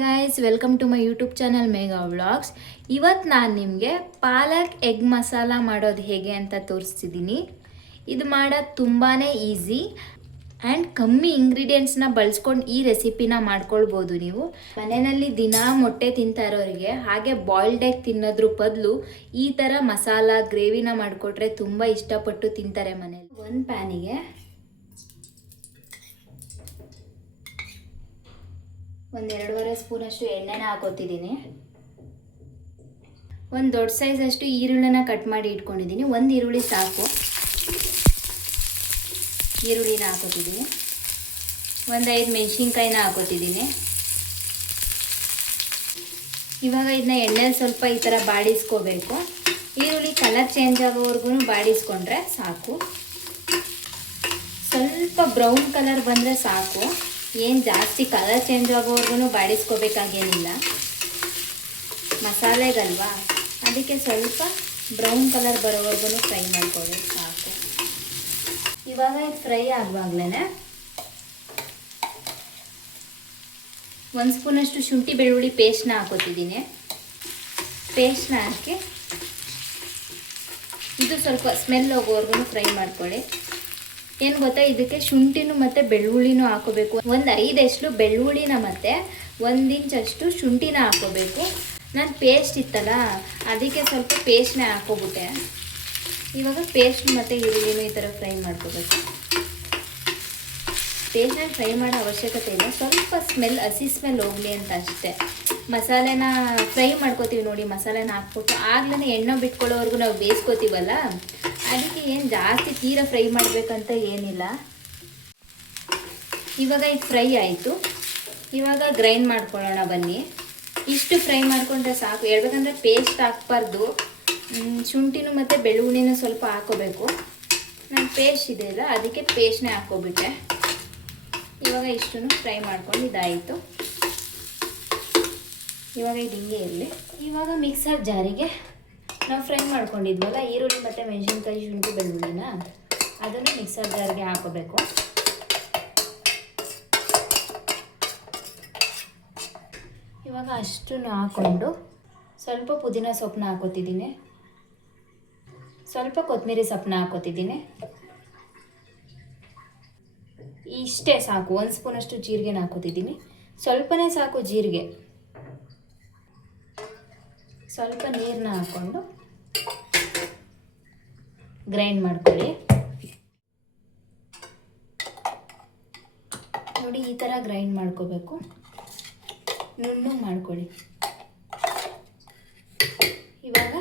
Guys, welcome to my YouTube channel Megha vlogs. ಇವತ್ತು ನಾನು ನಿಮಗೆ ಪಾಲಕ್ ಎಗ್ ಮಸಾಲ ಮಾಡೋದು ಹೇಗೆ ಅಂತ ತೋರಿಸ್ತಿದ್ದೀನಿ. ಇದು ಮಾಡೋದು ತುಂಬಾ ಈಸಿ ಆ್ಯಂಡ್ ಕಮ್ಮಿ ಇಂಗ್ರೀಡಿಯೆಂಟ್ಸ್ನ ಬಳಸ್ಕೊಂಡು ಈ ರೆಸಿಪಿನ ಮಾಡ್ಕೊಳ್ಬೋದು. ನೀವು ಮನೆಯಲ್ಲಿ ದಿನಾ ಮೊಟ್ಟೆ ತಿಂತಾ ಇರೋರಿಗೆ ಹಾಗೆ ಬಾಯ್ಲ್ಡ್ ಎಗ್ ತಿನ್ನೋದ್ರ ಬದಲು ಈ ಥರ ಮಸಾಲ ಗ್ರೇವಿನ ಮಾಡಿಕೊಟ್ರೆ ತುಂಬ ಇಷ್ಟಪಟ್ಟು ತಿಂತಾರೆ ಮನೇಲಿ. ಒಂದು ಪ್ಯಾನಿಗೆ ಒಂದು 2.5 ಸ್ಪೂನಷ್ಟು ಎಣ್ಣೆನ ಹಾಕೋತಿದ್ದೀನಿ. ಒಂದು ದೊಡ್ಡ ಸೈಜಷ್ಟು ಈರುಳ್ಳಿನ ಕಟ್ ಮಾಡಿ ಇಟ್ಕೊಂಡಿದ್ದೀನಿ. ಒಂದು ಈರುಳ್ಳಿ ಸಾಕು. ಈರುಳ್ಳಿನ ಹಾಕೋತಿದ್ದೀನಿ. ಒಂದು 5 ಮೆಣಸಿನ್ಕಾಯಿನ ಹಾಕೋತಿದ್ದೀನಿ. ಇವಾಗ ಇದನ್ನ ಎಣ್ಣೆಲಿ ಸ್ವಲ್ಪ ಈ ಥರ ಬಾಡಿಸ್ಕೋಬೇಕು. ಈರುಳ್ಳಿ ಕಲರ್ ಚೇಂಜ್ ಆಗೋವರೆಗೂ ಬಾಡಿಸ್ಕೊಂಡ್ರೆ ಸಾಕು. ಸ್ವಲ್ಪ ಬ್ರೌನ್ ಕಲರ್ ಬಂದರೆ ಸಾಕು. ಏನು ಜಾಸ್ತಿ ಕಲರ್ ಚೇಂಜ್ ಆಗೋವರೆಗೂ ಬಾಡಿಸ್ಕೋಬೇಕಾಗೇನಿಲ್ಲ, ಮಸಾಲೆಗಲ್ವಾ, ಅದಕ್ಕೆ ಸ್ವಲ್ಪ ಬ್ರೌನ್ ಕಲರ್ ಬರೋವರೆಗೂ ಫ್ರೈ ಮಾಡ್ಕೋಬೇಕು ಸಾಕು. ಇವಾಗ ಇದು ಫ್ರೈ ಆಗುವಾಗಲೇ 1 ಸ್ಪೂನಷ್ಟು ಶುಂಠಿ ಬೆಳ್ಳುಳ್ಳಿ ಪೇಸ್ಟ್ನ ಹಾಕೋತಿದ್ದೀನಿ. ಪೇಸ್ಟ್ನ ಹಾಕಿ ಇದು ಸ್ವಲ್ಪ ಸ್ಮೆಲ್ ಹೋಗೋವರೆಗೂ ಫ್ರೈ ಮಾಡ್ಕೊಳ್ಳಿ. ಏನು ಗೊತ್ತಾ, ಇದಕ್ಕೆ ಶುಂಠಿನೂ ಮತ್ತು ಬೆಳ್ಳುಳ್ಳಿನೂ ಹಾಕೋಬೇಕು. ಒಂದು 5 ಎಸ್ಲು ಬೆಳ್ಳುಳ್ಳಿನ ಮತ್ತು 1 ಇಂಚಷ್ಟು ಶುಂಠಿನ ಹಾಕೋಬೇಕು. ನಾನು ಪೇಸ್ಟ್ ಇತ್ತಲ್ಲ ಅದಕ್ಕೆ ಸ್ವಲ್ಪ ಪೇಸ್ಟ್ನ ಹಾಕೋಬಿಟ್ಟೆ. ಇವಾಗ ಪೇಸ್ಟ್ ಮತ್ತು ಈರುಳ್ಳಿನೂ ಈ ಥರ ಫ್ರೈ ಮಾಡ್ಕೋಬೇಕು. ಪೇಸ್ಟ್ನ ಫ್ರೈ ಮಾಡೋ ಅವಶ್ಯಕತೆ ಇಲ್ಲ, ಸ್ವಲ್ಪ ಸ್ಮೆಲ್, ಹಸಿ ಸ್ಮೆಲ್ ಹೋಗಲಿ ಅಂತ ಅಷ್ಟೇ. ಮಸಾಲೆನ ಫ್ರೈ ಮಾಡ್ಕೋತೀವಿ ನೋಡಿ, ಮಸಾಲೆನ ಹಾಕ್ಬಿಟ್ಟು ಆಗ್ಲೇ ಎಣ್ಣೆ ಬಿಟ್ಕೊಳ್ಳೋವರೆಗೂ ನಾವು ಬೇಯಿಸ್ಕೋತೀವಲ್ಲ, ಅದಕ್ಕೆ ಏನು ಜಾಸ್ತಿ ತೀರ ಫ್ರೈ ಮಾಡಬೇಕಂತ ಏನಿಲ್ಲ. ಇವಾಗ ಇದು ಫ್ರೈ ಆಯಿತು. ಇವಾಗ ಗ್ರೈಂಡ್ ಮಾಡ್ಕೊಳ್ಳೋಣ ಬನ್ನಿ. ಇಷ್ಟು ಫ್ರೈ ಮಾಡಿಕೊಂಡ್ರೆ ಸಾಕು. ಹೇಳ್ಬೇಕಂದ್ರೆ ಪೇಸ್ಟ್ ಹಾಕ್ಬಾರ್ದು, ಶುಂಠಿನೂ ಮತ್ತು ಬೆಳ್ಳುಳ್ಳಿನೂ ಸ್ವಲ್ಪ ಹಾಕೋಬೇಕು. ನಾನು ಪೇಸ್ಟ್ ಇದೆಯಲ್ಲ ಅದಕ್ಕೆ ಪೇಸ್ಟ್ನೇ ಹಾಕ್ಕೊಬಿಟ್ಟೆ. ಇವಾಗ ಇಷ್ಟನ್ನು ಫ್ರೈ ಮಾಡ್ಕೊಂಡು ಇದಾಯಿತು. ಇವಾಗ ಇದು ಹಿಂಗೆ ಇರಲಿ. ಇವಾಗ ಮಿಕ್ಸರ್ ಜಾರಿಗೆ ನಾವು ಫ್ರೈ ಮಾಡ್ಕೊಂಡಿದ್ವಲ್ಲ ಈರುಳ್ಳಿ ಮತ್ತು ಮೆಣಸಿನ್ಕಾಯಿ, ಶುಂಠಿ, ಬೆಳ್ಳುಳ್ಳಿನ ಅದನ್ನು ಮಿಕ್ಸರ್ ಜಾರ್ಗೆ ಹಾಕೋಬೇಕು. ಇವಾಗ ಅಷ್ಟನ್ನು ಹಾಕ್ಕೊಂಡು ಸ್ವಲ್ಪ ಪುದೀನ ಸೊಪ್ಪನ್ನ ಹಾಕೋತಿದ್ದೀನಿ, ಸ್ವಲ್ಪ ಕೊತ್ತಂಬರಿ ಸೊಪ್ಪನ್ನ ಹಾಕೋತಿದ್ದೀನಿ. ಇಷ್ಟೇ ಸಾಕು. 1 ಸ್ಪೂನಷ್ಟು ಜೀರಿಗೆನ ಹಾಕೋತಿದ್ದೀನಿ. ಸ್ವಲ್ಪನೇ ಸಾಕು ಜೀರಿಗೆ. ಸ್ವಲ್ಪ ನೀರನ್ನ ಹಾಕ್ಕೊಂಡು ಗ್ರೈಂಡ್ ಮಾಡ್ಕೊಳ್ಳಿ. ನೋಡಿ, ಈ ಥರ ಗ್ರೈಂಡ್ ಮಾಡ್ಕೋಬೇಕು. ನುಣ್ಣಗೆ ಮಾಡ್ಕೊಳ್ಳಿ. ಇವಾಗ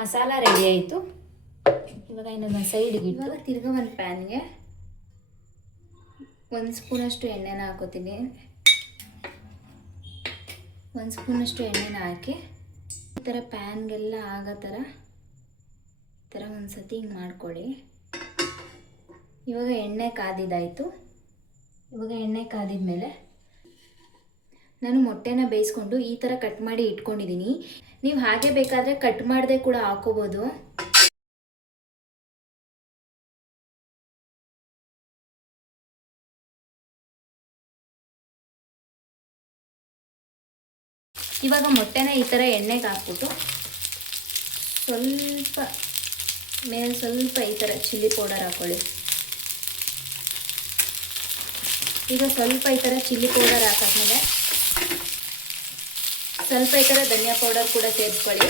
ಮಸಾಲ ರೆಡಿ ಆಯಿತು. ಇವಾಗ ಇನ್ನೊಂದು ಸೈಡಿಗೆ ಇವಾಗ ತಿರ್ಗಾ ಒಂದು ಪ್ಯಾನ್ಗೆ 1 ಸ್ಪೂನಷ್ಟು ಎಣ್ಣೆನ ಹಾಕೋತೀನಿ. 1 ಸ್ಪೂನಷ್ಟು ಎಣ್ಣೆನ ಹಾಕಿ ಈ ಥರ ಪ್ಯಾನ್ಗೆಲ್ಲ ಆಗೋ ಥರ ಒಂದು ಸತಿ ಹಿಂಗೆ ಮಾಡ್ಕೊಳ್ಳಿ. ಇವಾಗ ಎಣ್ಣೆ ಕಾದಿದ್ದಾಯಿತು. ಇವಾಗ ಎಣ್ಣೆ ಕಾದಿದ್ಮೇಲೆ ನಾನು ಮೊಟ್ಟೆನ ಬೇಯಿಸ್ಕೊಂಡು ಈ ಥರ ಕಟ್ ಮಾಡಿ ಇಟ್ಕೊಂಡಿದ್ದೀನಿ. ನೀವು ಹಾಗೆ ಬೇಕಾದರೆ ಕಟ್ ಮಾಡದೆ ಕೂಡ ಹಾಕೋಬೋದು. ಇವಾಗ ಮೊಟ್ಟೆನ ಈ ಥರ ಎಣ್ಣೆಗೆ ಹಾಕ್ಬಿಟ್ಟು ಸ್ವಲ್ಪ ಮೇಲೆ ಸ್ವಲ್ಪ ಈ ಥರ ಚಿಲ್ಲಿ ಪೌಡರ್ ಹಾಕ್ಕೊಳ್ಳಿ. ಈಗ ಸ್ವಲ್ಪ ಈ ಥರ ಚಿಲ್ಲಿ ಪೌಡರ್ ಹಾಕಾದ್ಮೇಲೆ ಸ್ವಲ್ಪ ಈ ಥರ ಧನಿಯಾ ಪೌಡರ್ ಕೂಡ ಸೇರಿಸ್ಕೊಳ್ಳಿ.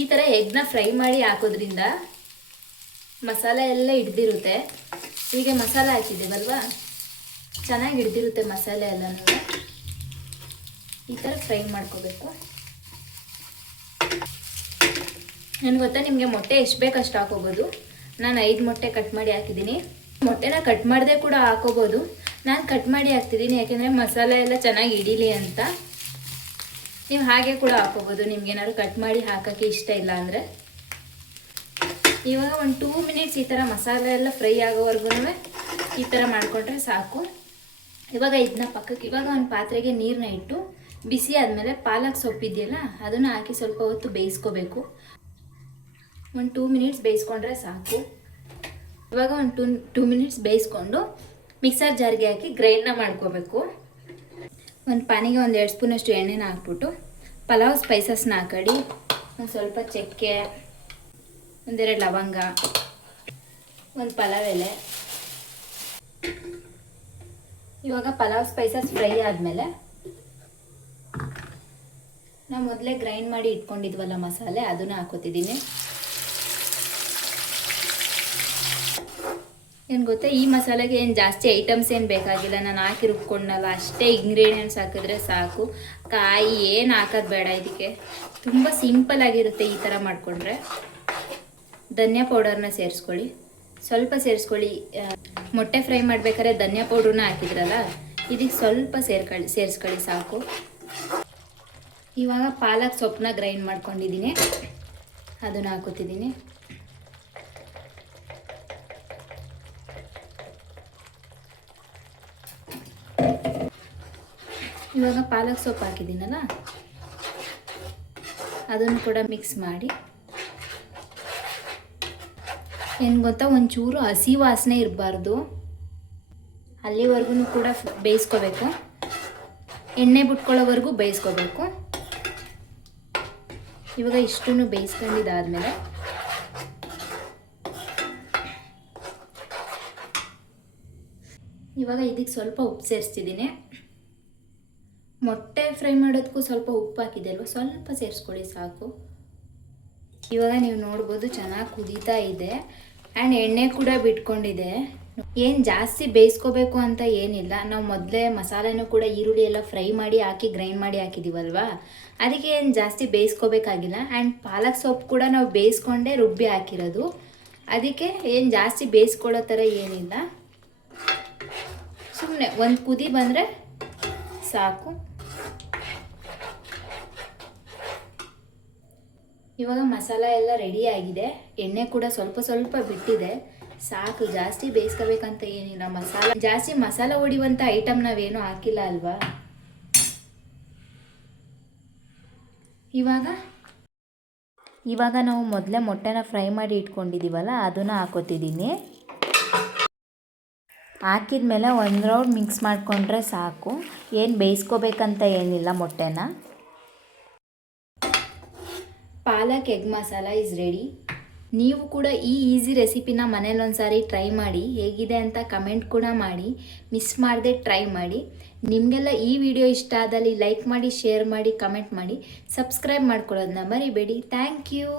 ಈ ಥರ ಎಗ್ನ ಫ್ರೈ ಮಾಡಿ ಹಾಕೋದ್ರಿಂದ ಮಸಾಲೆ ಎಲ್ಲ ಹಿಡ್ದಿರುತ್ತೆ. ಹೀಗೆ ಮಸಾಲೆ ಹಾಕಿದ್ದೀವಲ್ವ, ಚೆನ್ನಾಗಿ ಹಿಡ್ದಿರುತ್ತೆ ಮಸಾಲೆ ಎಲ್ಲನೂ. ಈ ಥರ ಫ್ರೈ ಮಾಡ್ಕೋಬೇಕು. ನನಗೆ ಗೊತ್ತಾ, ನಿಮಗೆ ಮೊಟ್ಟೆ ಎಷ್ಟು ಬೇಕು ಅಷ್ಟು ಹಾಕೋಬೋದು. ನಾನು 5 ಮೊಟ್ಟೆ ಕಟ್ ಮಾಡಿ ಹಾಕಿದ್ದೀನಿ. ಮೊಟ್ಟೆನ ಕಟ್ ಮಾಡದೆ ಕೂಡ ಹಾಕೋಬೋದು. ನಾನು ಕಟ್ ಮಾಡಿ ಹಾಕ್ತಿದ್ದೀನಿ, ಯಾಕೆಂದರೆ ಮಸಾಲೆ ಎಲ್ಲ ಚೆನ್ನಾಗಿ ಹಿಡೀಲಿ ಅಂತ. ನೀವು ಹಾಗೆ ಕೂಡ ಹಾಕೋಬೋದು, ನಿಮ್ಗೇನಾದ್ರು ಕಟ್ ಮಾಡಿ ಹಾಕೋಕ್ಕೆ ಇಷ್ಟ ಇಲ್ಲ ಅಂದರೆ. ಇವಾಗ ಒಂದು 2 ಮಿನಿಟ್ಸ್ ಈ ಥರ ಮಸಾಲೆ ಎಲ್ಲ ಫ್ರೈ ಆಗೋವರೆಗೂ ಈ ಥರ ಮಾಡಿಕೊಂಡ್ರೆ ಸಾಕು. ಇವಾಗ ಇದನ್ನ ಪಕ್ಕಕ್ಕೆ, ಇವಾಗ ಒಂದು ಪಾತ್ರೆಗೆ ನೀರನ್ನ ಇಟ್ಟು ಬಿಸಿ ಆದಮೇಲೆ ಪಾಲಕ್ ಸೊಪ್ಪಿದೆಯಲ್ಲ ಅದನ್ನು ಹಾಕಿ ಸ್ವಲ್ಪ ಹೊತ್ತು ಬೇಯಿಸ್ಕೋಬೇಕು. ಒಂದು 2 ಮಿನಿಟ್ಸ್ ಬೇಯಿಸ್ಕೊಂಡ್ರೆ ಸಾಕು. ಇವಾಗ ಒಂದು 2 ಮಿನಿಟ್ಸ್ ಬೇಯಿಸ್ಕೊಂಡು ಮಿಕ್ಸರ್ ಜಾರ್ಗೆ ಹಾಕಿ ಗ್ರೈಂಡ್ನ ಮಾಡ್ಕೋಬೇಕು. ಒಂದು ಪಾನಿಗೆ ಒಂದು 2 ಸ್ಪೂನಷ್ಟು ಎಣ್ಣೆನ ಹಾಕ್ಬಿಟ್ಟು ಪಲಾವ್ ಸ್ಪೈಸಸ್ನ ಹಾಕಡಿ. ಒಂದು ಸ್ವಲ್ಪ ಚಕ್ಕೆ, 1-2 ಲವಂಗ, ಒಂದು ಪಲಾವ್ ಎಲೆ. ಇವಾಗ ಪಲಾವ್ ಸ್ಪೈಸಸ್ ಫ್ರೈ ಆದಮೇಲೆ ನಾವು ಮೊದಲೇ ಗ್ರೈಂಡ್ ಮಾಡಿ ಇಟ್ಕೊಂಡಿದ್ವಲ್ಲ ಮಸಾಲೆ, ಅದನ್ನು ಹಾಕೋತಿದ್ದೀನಿ. ಏನು ಗೊತ್ತಾ, ಈ ಮಸಾಲೆಗೆ ಏನು ಜಾಸ್ತಿ ಐಟಮ್ಸ್ ಏನು ಬೇಕಾಗಿಲ್ಲ, ನಾನು ಹಾಕಿ ರುಬ್ಕೊಂಡಲ್ಲ, ಅಷ್ಟೇ ಇಂಗ್ರೀಡಿಯೆಂಟ್ಸ್ ಹಾಕಿದ್ರೆ ಸಾಕು. ಕಾಯಿ ಏನು ಹಾಕೋದು ಬೇಡ ಇದಕ್ಕೆ, ತುಂಬ ಸಿಂಪಲ್ ಆಗಿರುತ್ತೆ ಈ ಥರ ಮಾಡಿಕೊಂಡ್ರೆ. ಧನಿಯಾ ಪೌಡರ್ನ ಸೇರಿಸ್ಕೊಳ್ಳಿ, ಸ್ವಲ್ಪ ಸೇರಿಸ್ಕೊಳ್ಳಿ. ಮೊಟ್ಟೆ ಫ್ರೈ ಮಾಡ್ಬೇಕಾದ್ರೆ ಧನಿಯಾ ಪೌಡ್ರನ್ನ ಹಾಕಿದ್ರಲ್ಲ, ಇದಕ್ಕೆ ಸ್ವಲ್ಪ ಸೇರಿಸ್ಕೊಳ್ಳಿ ಸಾಕು. ಇವಾಗ ಪಾಲಕ್ ಸೊಪ್ಪನ್ನ ಗ್ರೈಂಡ್ ಮಾಡ್ಕೊಂಡಿದ್ದೀನಿ, ಅದನ್ನು ಹಾಕೋತಿದ್ದೀನಿ. ಇವಾಗ ಪಾಲಕ್ ಸೊಪ್ಪು ಹಾಕಿದ್ದೀನಲ್ಲ, ಅದನ್ನು ಕೂಡ ಮಿಕ್ಸ್ ಮಾಡಿ. ಏನು ಗೊತ್ತಾ, ಒಂಚೂರು ಹಸಿ ವಾಸನೆ ಇರಬಾರ್ದು, ಅಲ್ಲಿವರೆಗೂ ಕೂಡ ಬೇಯಿಸ್ಕೋಬೇಕು. ಎಣ್ಣೆ ಬಿಟ್ಕೊಳ್ಳೋವರೆಗೂ ಬೇಯಿಸ್ಕೋಬೇಕು. ಇವಾಗ ಇಷ್ಟನ್ನು ಬೇಯಿಸ್ಕೊಂಡಿದ್ದಾದಮೇಲೆ ಇವಾಗ ಇದಕ್ಕೆ ಸ್ವಲ್ಪ ಉಪ್ಪು ಸೇರಿಸ್ತಿದ್ದೀನಿ. ಮೊಟ್ಟೆ ಫ್ರೈ ಮಾಡೋದಕ್ಕೂ ಸ್ವಲ್ಪ ಉಪ್ಪು ಹಾಕಿದೆ ಅಲ್ವ, ಸ್ವಲ್ಪ ಸೇರಿಸ್ಕೊಳ್ಳಿ ಸಾಕು. ಇವಾಗ ನೀವು ನೋಡ್ಬೋದು ಚೆನ್ನಾಗಿ ಕುದೀತಾ ಇದೆ ಆ್ಯಂಡ್ ಎಣ್ಣೆ ಕೂಡ ಬಿಟ್ಕೊಂಡಿದೆ. ಏನು ಜಾಸ್ತಿ ಬೇಯಿಸ್ಕೋಬೇಕು ಅಂತ ಏನಿಲ್ಲ, ನಾವು ಮೊದಲೇ ಮಸಾಲೆನೂ ಕೂಡ ಈರುಳ್ಳಿ ಎಲ್ಲ ಫ್ರೈ ಮಾಡಿ ಹಾಕಿ ಗ್ರೈಂಡ್ ಮಾಡಿ ಹಾಕಿದ್ದೀವಲ್ವ, ಅದಕ್ಕೆ ಏನು ಜಾಸ್ತಿ ಬೇಯಿಸ್ಕೋಬೇಕಾಗಿಲ್ಲ. ಆ್ಯಂಡ್ ಪಾಲಕ್ ಸೊಪ್ಪು ಕೂಡ ನಾವು ಬೇಯಿಸ್ಕೊಂಡೇ ರುಬ್ಬಿ ಹಾಕಿರೋದು, ಅದಕ್ಕೆ ಏನು ಜಾಸ್ತಿ ಬೇಯಿಸ್ಕೊಳ್ಳೋ ಥರ ಏನಿಲ್ಲ. ಸುಮ್ಮನೆ ಒಂದು ಕುದಿ ಬಂದರೆ ಸಾಕು. ಇವಾಗ ಮಸಾಲ ಎಲ್ಲ ರೆಡಿ ಆಗಿದೆ, ಎಣ್ಣೆ ಕೂಡ ಸ್ವಲ್ಪ ಸ್ವಲ್ಪ ಬಿಟ್ಟಿದೆ, ಸಾಕು. ಜಾಸ್ತಿ ಬೇಯಿಸ್ಕೋಬೇಕಂತ ಏನಿಲ್ಲ. ಜಾಸ್ತಿ ಮಸಾಲ ಹೊಡಿಯುವಂಥ ಐಟಮ್ ನಾವೇನು ಹಾಕಿಲ್ಲ ಅಲ್ವಾ. ಇವಾಗ ನಾವು ಮೊದಲೇ ಮೊಟ್ಟೆನ ಫ್ರೈ ಮಾಡಿ ಇಟ್ಕೊಂಡಿದ್ದೀವಲ್ಲ, ಅದನ್ನು ಹಾಕೋತಿದ್ದೀನಿ. ಹಾಕಿದ್ಮೇಲೆ ಒಂದು ರೌಂಡ್ ಮಿಕ್ಸ್ ಮಾಡಿಕೊಂಡ್ರೆ ಸಾಕು, ಏನು ಬೇಯಿಸ್ಕೋಬೇಕಂತ ಏನಿಲ್ಲ ಮೊಟ್ಟೆನ. ಪಾಲಕ್ ಎಗ್ ಮಸಾಲ ಇಸ್ ರೆಡಿ. ನೀವು ಕೂಡ ಈ ಈಸಿ ರೆಸಿಪಿನ ಮನೇಲಿ ಒಂದ್ಸಾರಿ ಟ್ರೈ ಮಾಡಿ, ಹೇಗಿದೆ ಅಂತ ಕಮೆಂಟ್ ಕೂಡ ಮಾಡಿ. ಮಿಸ್ ಮಾಡದೆ ಟ್ರೈ ಮಾಡಿ. ನಿಮಗೆಲ್ಲ ಈ ವಿಡಿಯೋ ಇಷ್ಟ ಆದಲ್ಲಿ ಲೈಕ್ ಮಾಡಿ, ಶೇರ್ ಮಾಡಿ, ಕಮೆಂಟ್ ಮಾಡಿ, ಸಬ್ಸ್ಕ್ರೈಬ್ ಮಾಡ್ಕೊಳ್ಳೋದನ್ನ ಮರಿಬೇಡಿ. Thank you.